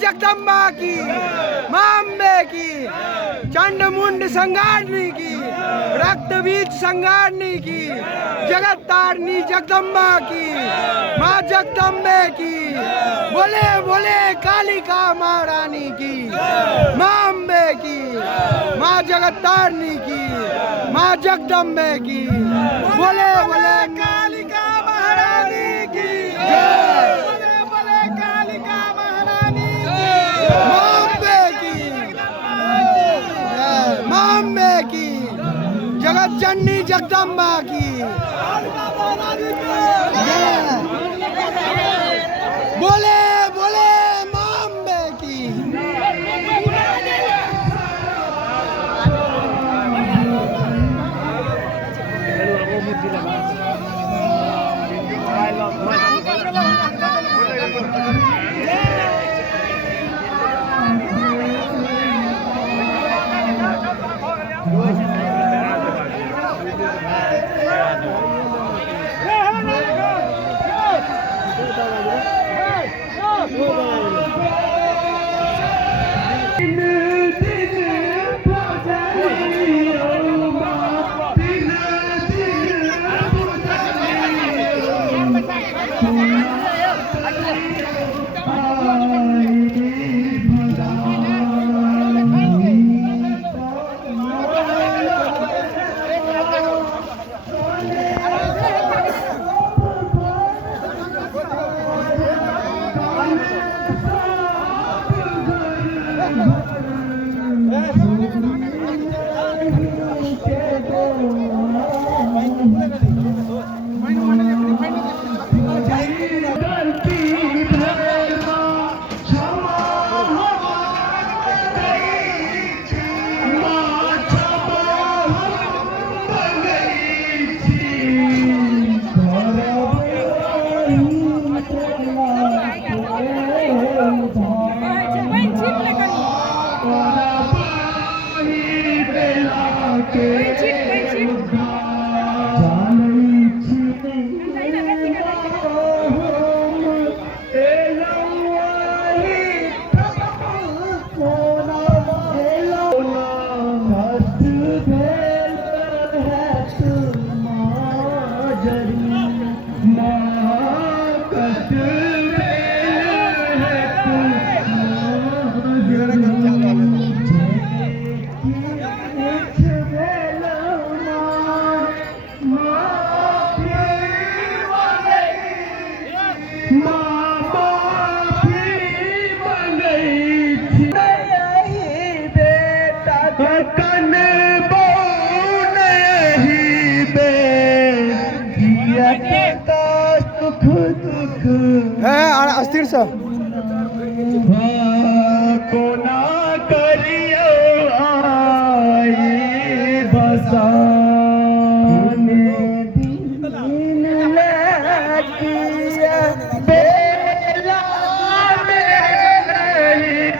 जगदम्बा की, मां अम्बे की, चंड मुंड संगारनी की, रक्त बीज संगारनी की, जगत तारनी जगदम्बा की, मां जगदम्बे की, बोले बोले कालिका महारानी की, मां अम्बे की, मां जगत तारनी की, मां जगदम्बे की, बोले बोले कालिका महारानी की, बोले बोले कालिका महारानी की, मां अम्बे की, मां अम्बे की, जगत जननी जगदम्बा की, बोले बोले मां अम्बे की। अस्थिर सा कोना करियो आई बसाने दिन लगिया बेला में नहीं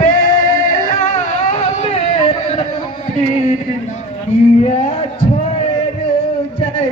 बेला में ये छोड़ जाए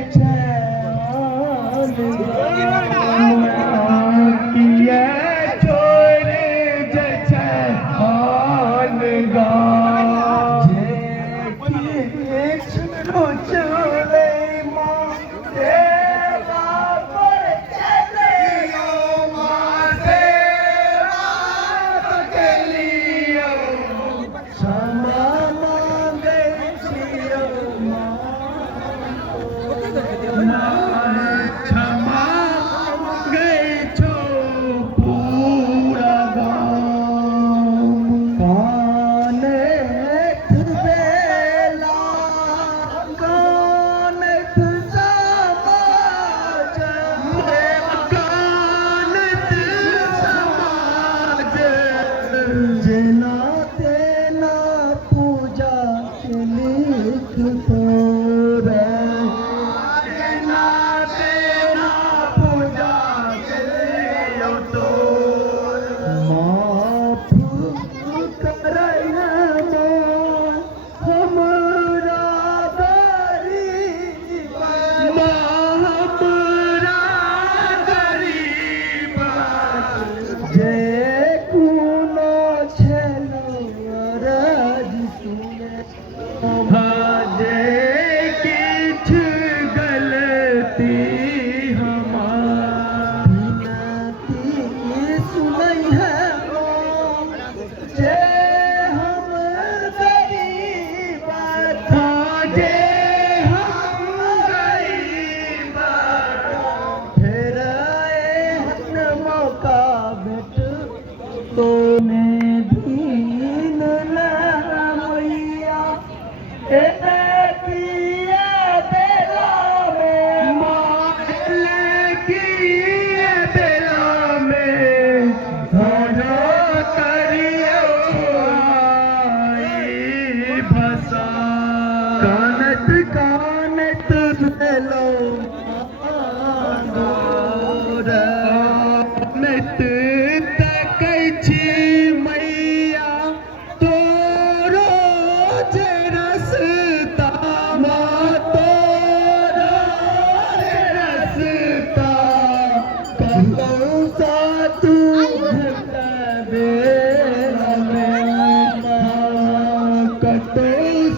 तो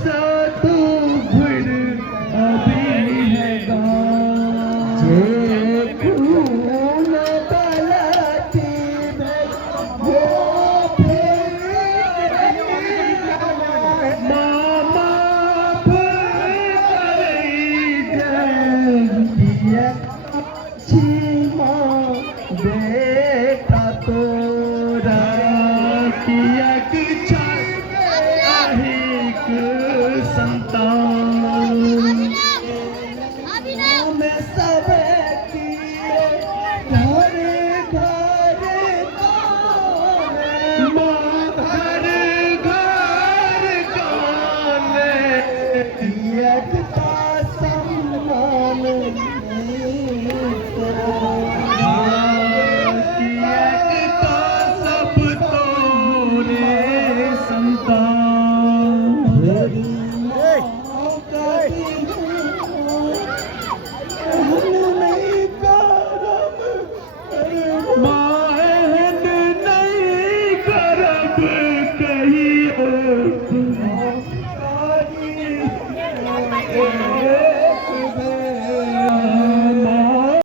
सा तू घुर अभी है गाँव जे खून बलती में वो फिर मामा सीमा बेटा तोरा किया कि